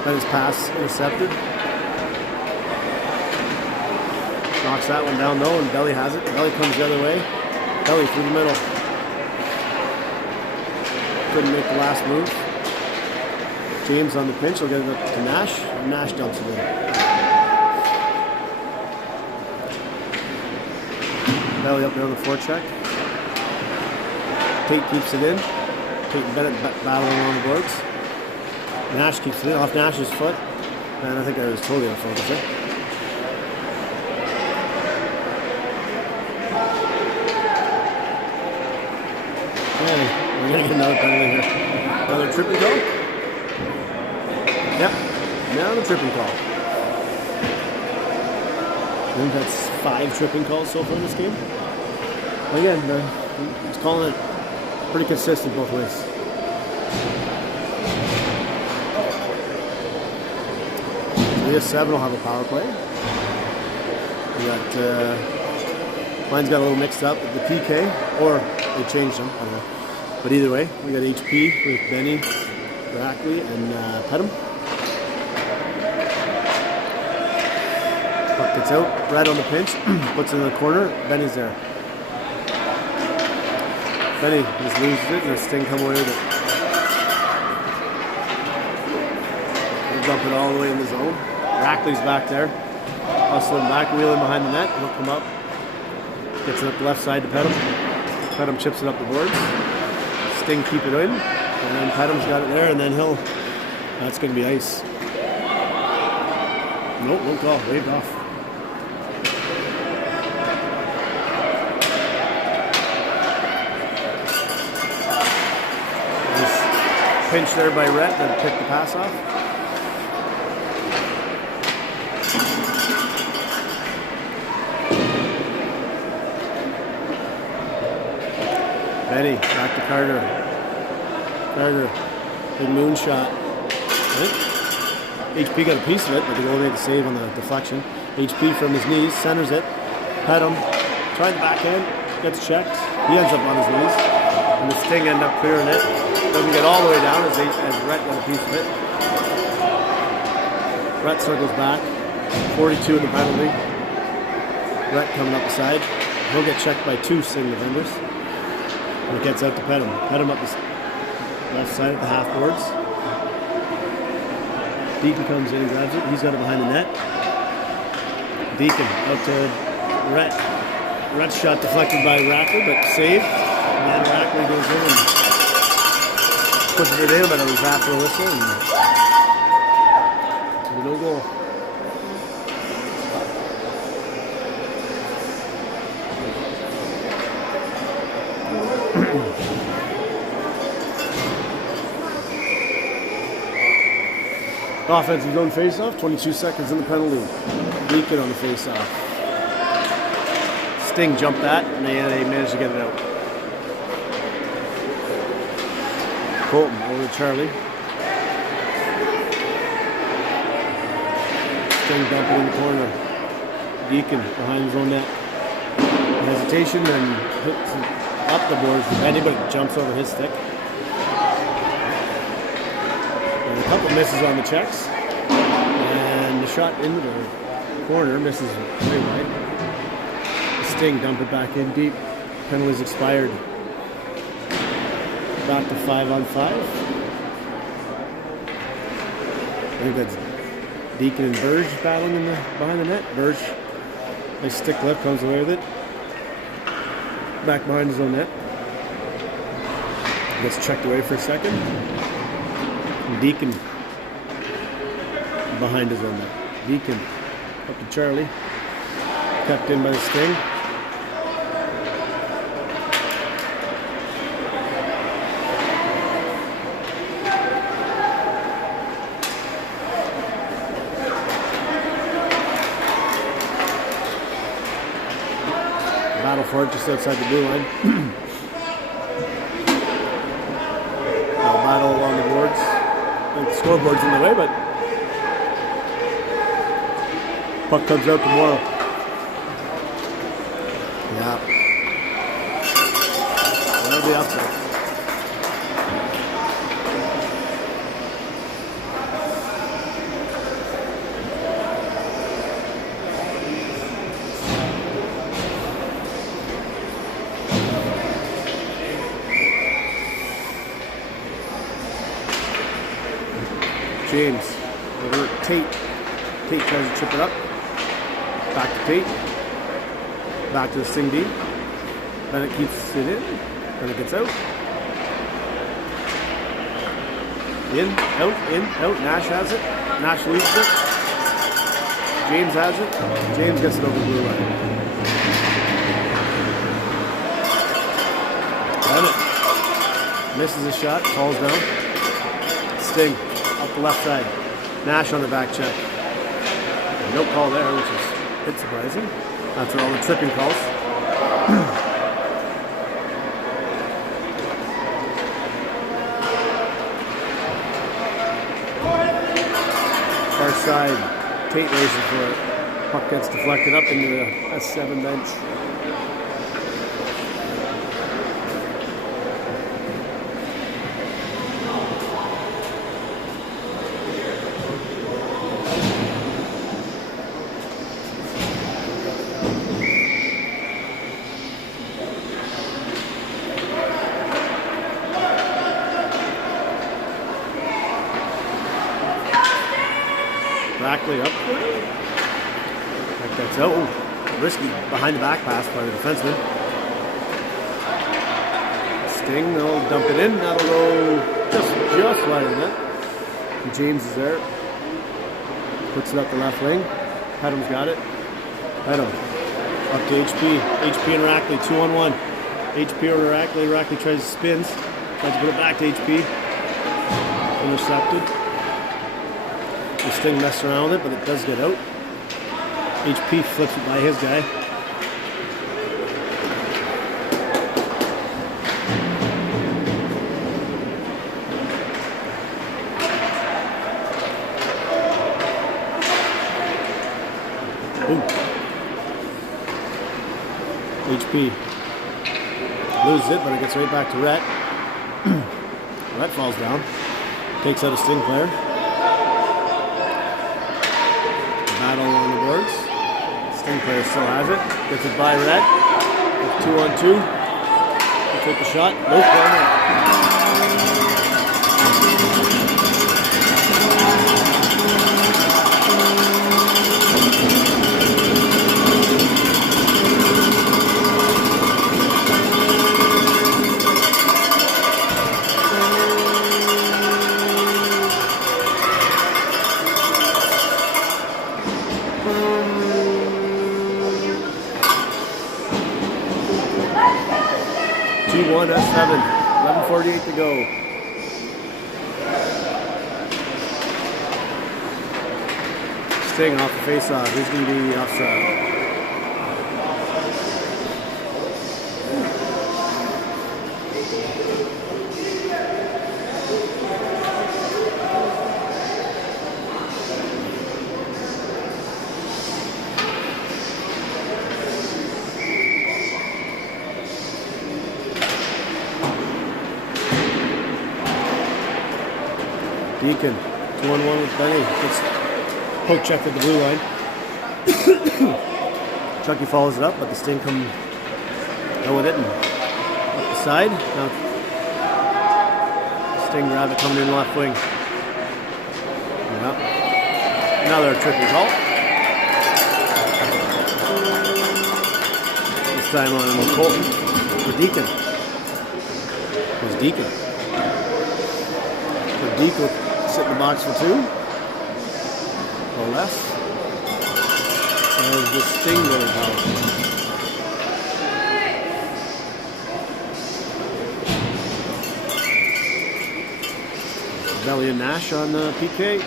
Then his pass intercepted. Knocks that one down though, and Belly has it. Belly comes the other way. Belly through the middle. Couldn't make the last move. James on the pinch. He'll get it up to Nash. And Nash dumps it in. Belly up there on the forecheck. Tate keeps it in. Tate and Bennett battling on the boards. Nash keeps it in off Nash's foot. And I think I was totally out of focus there. Okay, we're going to get another penalty here. Another tripping call? Yep, now the tripping call. I think that's 5 tripping calls so far in this game. Again, it's calling it pretty consistent both ways. So S7 will have a power play. We got, mine's got a little mixed up with the PK, or they changed them, I don't know. But either way, we got HP with Benny, Brackley, and Pedham. Puck gets out, Red on the pinch, puts it in the corner, Benny's there. Benny just loses it, and the Sting come away with it. We'll dump it all the way in the zone. Brackley's back there. Hustling back, wheeling behind the net, he'll come up. Gets it up the left side to Pedham. Pedham chips it up the boards. Sting keep it in, and then Pedham's got it there, and then he'll, that's going to be ice. Nope, no call, waved off. Pinch there by Rhett, then pick the pass off. Benny, back to Carter. Carter, big moonshot. HP got a piece of it, but the goalie made the save on the deflection. HP from his knees, centers it. Pedham, tried the backhand, gets checked. He ends up on his knees. And the Sting end up clearing it. Doesn't get all the way down as Rhett got a piece of it. Rhett circles back. 42 in the penalty. Rhett coming up the side. He'll get checked by 2 Sting defenders. And it gets out to Pedham. Pedham up the left side at the half boards. Deacon comes in and grabs it. He's got it behind the net. Deacon out to Rhett. Rhett's shot deflected by Rackley, but saved. And then Rackley goes in and pushes it in, but it was after a whistle. And no goal. Offensive zone face-off, 22 seconds in the penalty. Deacon on the face-off. Sting jumped that, and they managed to get it out. Colton over to Charlie. Sting dumping in the corner. Deacon behind his own net. Hesitation and hits up the boards with anybody jumps over his stick. And a couple misses on the checks. And the shot into the corner misses way wide. Sting dump it back in deep. Penalties expired. Back to 5-on-5. I think that's Deacon and Burge battling behind the net. Burge, nice stick left, comes away with it. Back behind his own net. Gets checked away for a second. And Deacon behind his own net. Deacon up to Charlie. Kept in by the Sting. Battle for it just outside the blue line. Battle along the boards. I think the scoreboard's in the way, but Puck comes out tomorrow. Yeah. That'll be upset. James over at Tate. Tate tries to chip it up. Back to Tate. Back to the Sting D. Bennett keeps it in. Bennett gets out. In, out. Nash has it. Nash leaves it. James has it. James gets it over the blue line. Bennett misses a shot. Falls down. Sting. Up the left side. Nash on the back check. No call there, which is a bit surprising. After all the tripping calls. Far side. Tate racing for it. Puck gets deflected up into the S7 bench. Rackley up. That's out. Oh, risky behind the back pass by the defenseman. Sting, they'll dump it in. That'll go just wide of that. And James is there. Puts it up the left wing. Pedham's got it. Pedham up to HP. HP and Rackley 2-on-1. HP over Rackley. Rackley tries to spins. Tries to put it back to HP. Intercepted. The Sting messed around with it, but it does get out. HP flips it by his guy. Ooh. HP loses it, but it gets right back to Rhett. Rhett falls down. Takes out a Sting player. Battle on the boards. Sting player still has it. Gets it by Red. 2-on-2. He'll take the shot. Nope, T1 S7, 11:48 to go. Sting off the face-off. He's going to be offside. Deacon, 2-on-1 with Benny. Gets poke check at the blue line. Chucky follows it up, but the Sting come go with it and up the side. Now Sting grab it coming in left wing. Yep. Another tripping call. This time on Colton for Deacon. It was Deacon. So Deacon sit in the box for two. Go left. There's the Sting going out. Belly and Nash on the PK.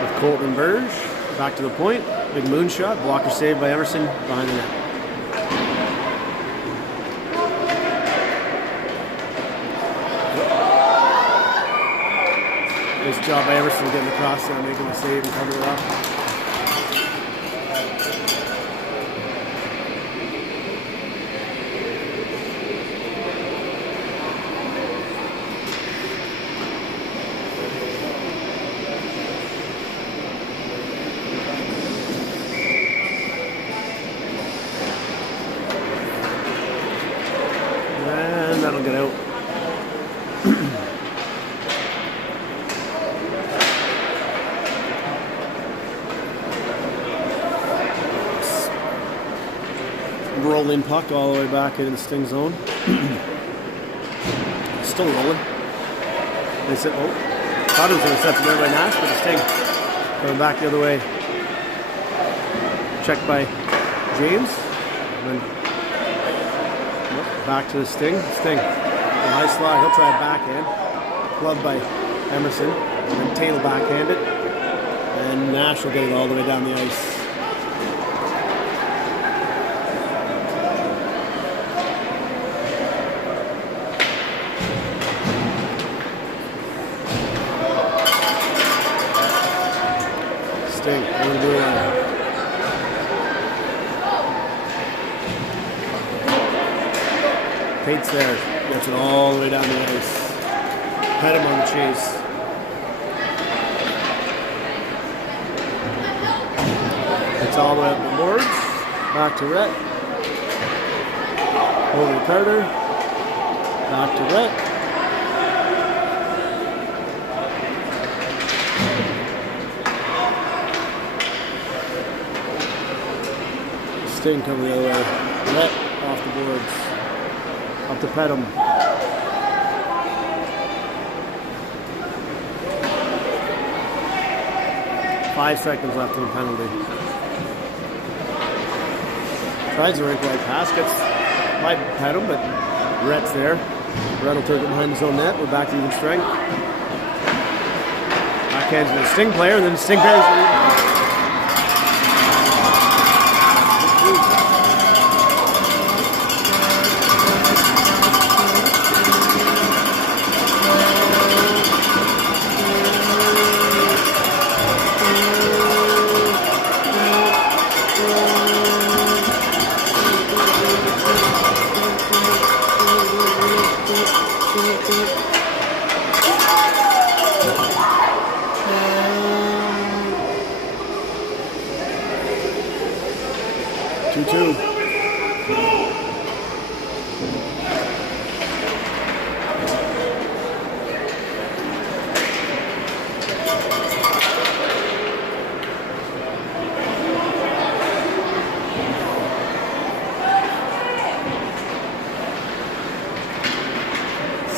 With Colton Burge. Back to the point. Big moonshot. Blocker saved by Emerson behind the net. Nice job by Emerson getting across there, making the save and covering it up. And that'll get out. Rolling puck all the way back into the Sting zone. Still rolling. They said, oh, thought it was intercepted there by Nash, but the Sting coming back the other way. Checked by James. And then back to the Sting. Sting, a high slide. He'll try a backhand. Gloved by Emerson. And then Tate will backhand it. And Nash will get it all the way down the ice. Sting, what are we doing now? Tate's there, gets it all the way down the ice. Had him on the chase. It's all the way up the boards. Back to Rhett. Over to Carter. Back to Rhett. Sting coming the other way. Rhett off the boards. Up to Pedham. 5 seconds left in the penalty. Tries the rink right pass, gets by Pedham, but Rhett's there. Rhett will take it behind his own net. We're back to even strength. Backhands to the Sting player, and then Sting buries the lead.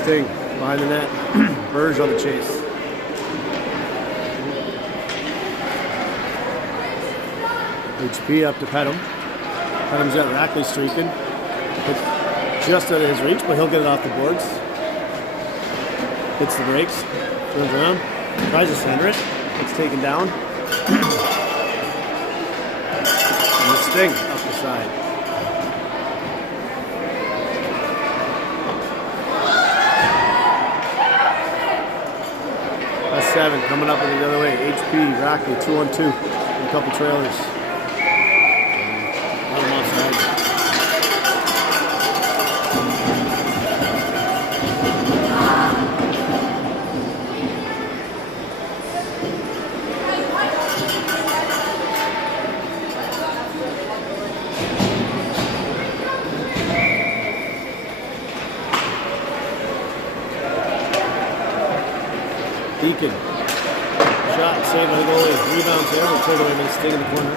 Sting behind the net. Burge on the chase. HP up to Pedham. Pedham's got Rackley streaking. It's just out of his reach, but he'll get it off the boards. Hits the brakes. Turns around. Tries to center it. It's taken down. And the Sting up the side. That's 7 coming up with it the other way. HP, Rackley, 2-on-2. And a couple trailers. Deacon. Shot saved by the goalie. Rebound there, but pulled away by the Sting in the corner.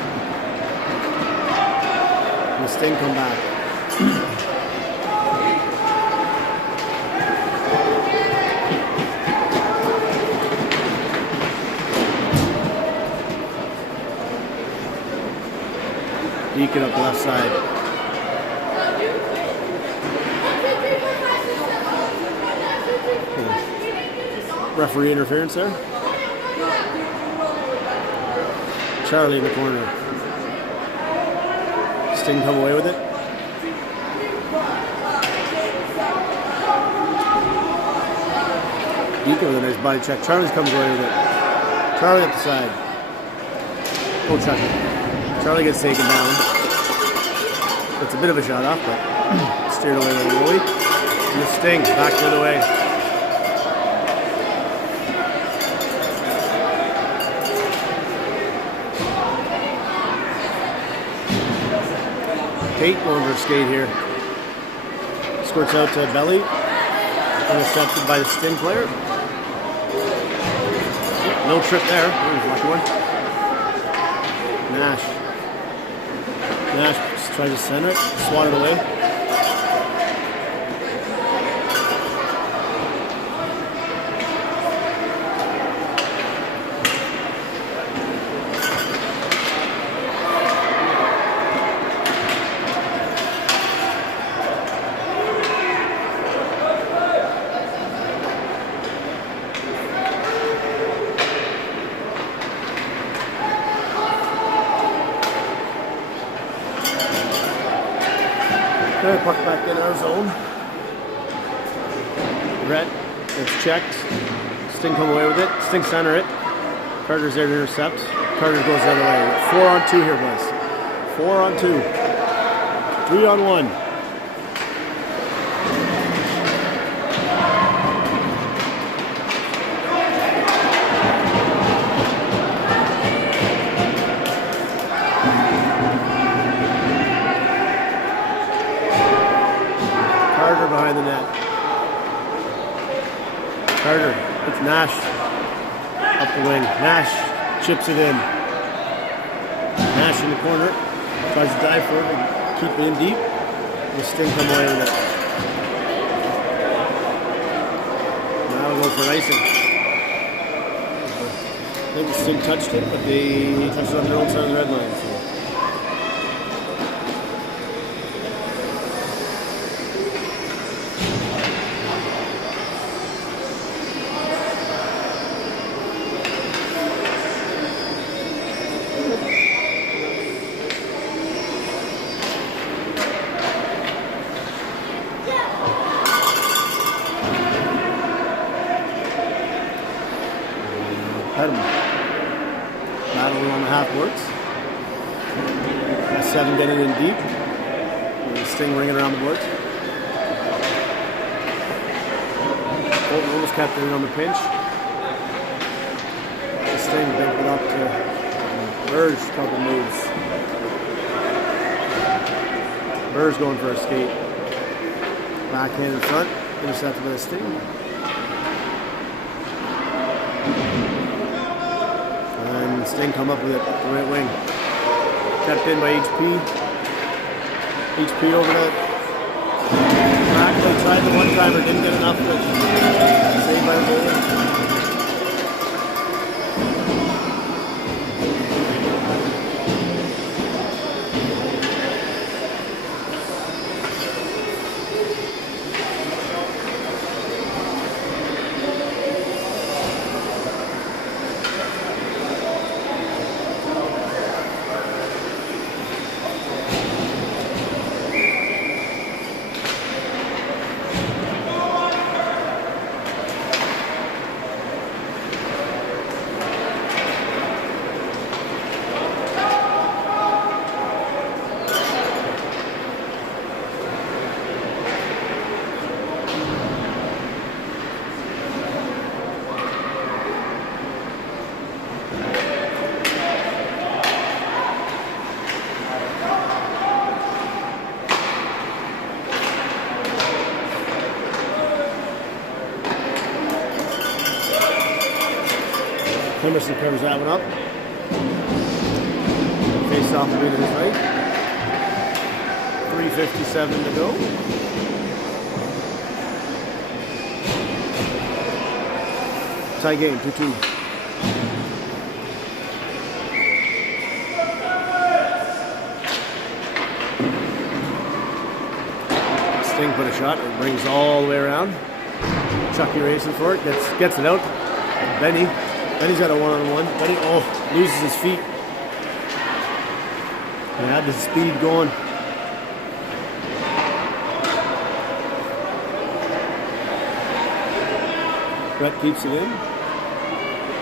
And the Sting come back. Deacon up the left side. Referee interference there. Charlie in the corner. Sting come away with it. Deacon with a nice body check. Charlie comes away with it. Charlie up the side. Oh, check it. Charlie gets taken down. It's a bit of a shot off, but steered away by the goalie. And the Sting back the other way. Tate going for a skate here. squirts out to belly. Intercepted by the Sting player. No trip there. There's a lucky one. Nash. Nash tries to center it. Swat it away. Okay, puck back in our zone. Red, it's checked. Sting come away with it. Sting center it. Carter's there to intercept. Carter goes the other way. 4-on-2 here, boys. 4-on-2. 3-on-1. Behind the net. Carter, it's Nash. Up the wing. Nash chips it in. Nash in the corner. Tries to dive for it and keep it in deep. The Sting come away with it. Now we'll go for icing. I think the Sting touched it, but they touched it on their own side of the red line. So. Battling on the half boards. 7 getting in deep. And the Sting ringing around the boards. Bolton almost kept it in on the pinch. The Sting picked it up to Burge, a couple moves. Burge going for a skate. Backhand in front, intercepted by the Sting. Sting come up with it, the right wing. Kept in by HP. HP over to back. They tried the one-timer, didn't get enough, but saved by the goalie. Emerson covers that one up. Face off the bit of his right. 3:57 to go. Tie game, 2-2. Sting put a shot. It brings all the way around. Chucky racing for it. Gets it out. Benny's got a one-on-one. Benny, loses his feet. He had the speed going. Brett keeps it in.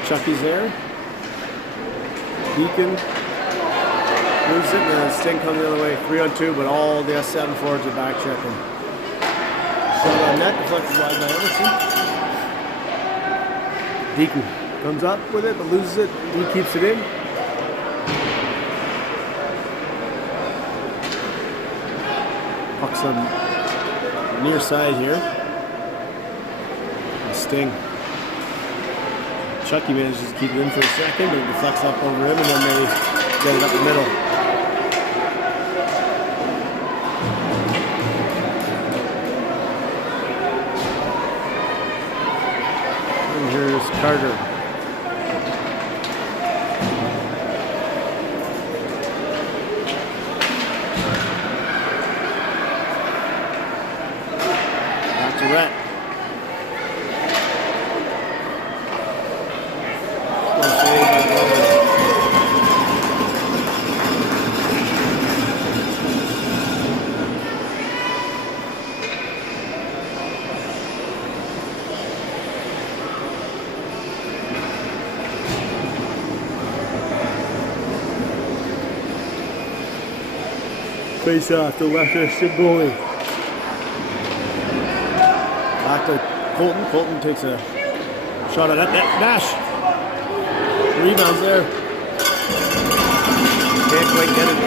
Chucky's there. Deacon moves it, and then Sting comes the other way. 3-on-2, but all the S7 forwards are back checking. Shot on net, deflected wide by Everson. Deacon comes up with it, but loses it. He keeps it in. Puck's on near side here. Sting. Chucky manages to keep it in for a second, but it deflects up over him, and then they get it up the middle. And here's Carter. Back to Rhett. Face off to left-handed goalie. Back to Colton. Colton takes a shot at net. Nash. Rebounds there. Can't quite get it.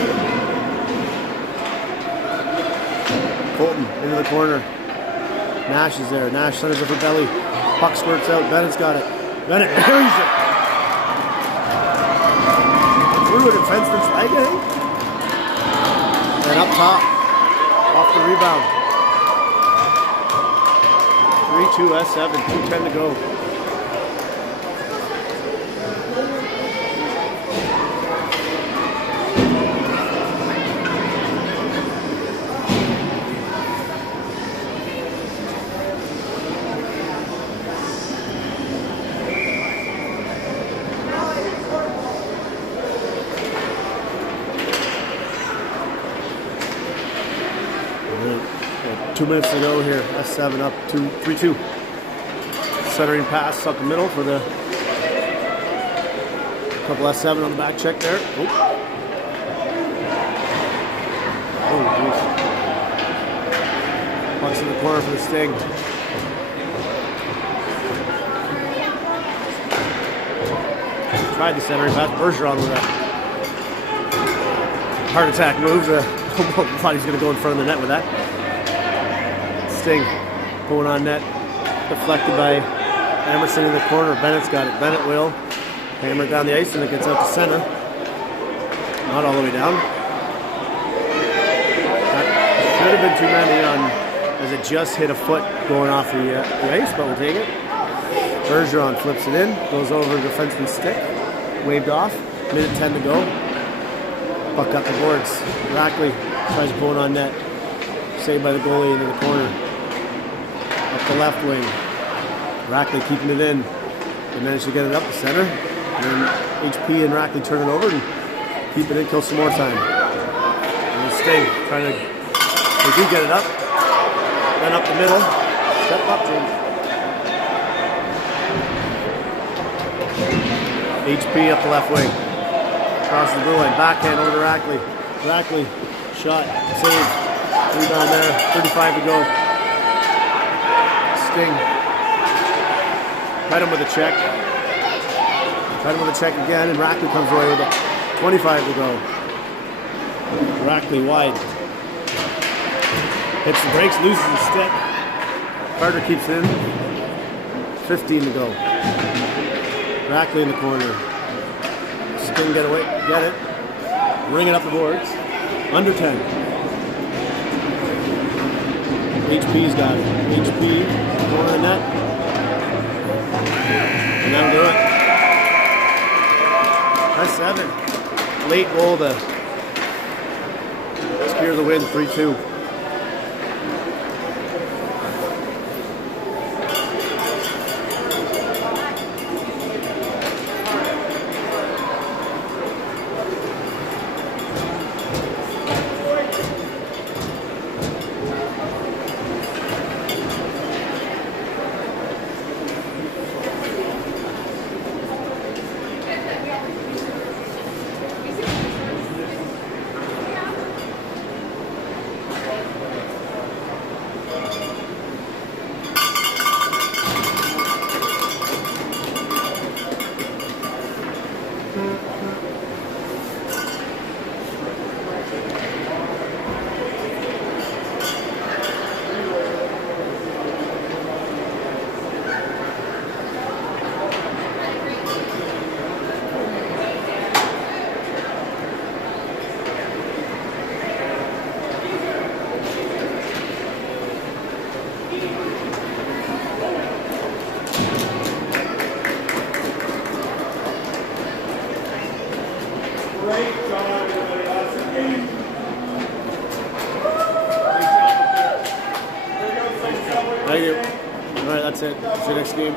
Colton into the corner. Nash is there. Nash centers it for Belly. Puck squirts out. Bennett's got it. Bennett buries it. Through a defenseman's leg, I think. And up top, off the rebound. 3-2 S7, 2:10 to go. Right. 2 minutes to go here. S7 up 3-2. Centering pass up the middle for the couple S7 on the back check there. Oh, geez. Pucks in the corner for the Sting. Tried the centering pass. Bergeron with a heart attack move. Thought he's going to go in front of the net with that. Sting going on net. Deflected by Emerson in the corner. Bennett's got it. Bennett will hammer it down the ice, and it gets out to center. Not all the way down. That should have been too many on, as it just hit a foot going off the ice, but we'll take it. Bergeron flips it in, goes over the defenseman's stick, waved off. Minute 10 to go. Puck up the boards. Rackley tries going on net. Saved by the goalie into the corner. Up the left wing. Rackley keeping it in. They managed to get it up the center. And then HP and Rackley turn it over and keep it in, kill some more time. And the Sting trying to, they do get it up. Then up the middle. Step up to him. HP up the left wing. Across the blue line. Backhand over to Rackley. Rackley. Shot. Save. Rebound there. 35 to go. Sting. Tried him with a check. Tried him with a check again, and Rackley comes away with it. 25 to go. Rackley wide. Hits the brakes, loses the stick. Carter keeps it in. 15 to go. Rackley in the corner. Sting get away, get it. Ring it up the boards. Under 10. HP's got it. HP going on the net. And that'll do it. That's 7. Late goal to secure the win, 3-2. Great job, everybody. Awesome game. Thank you. All right, that's it. See you next game.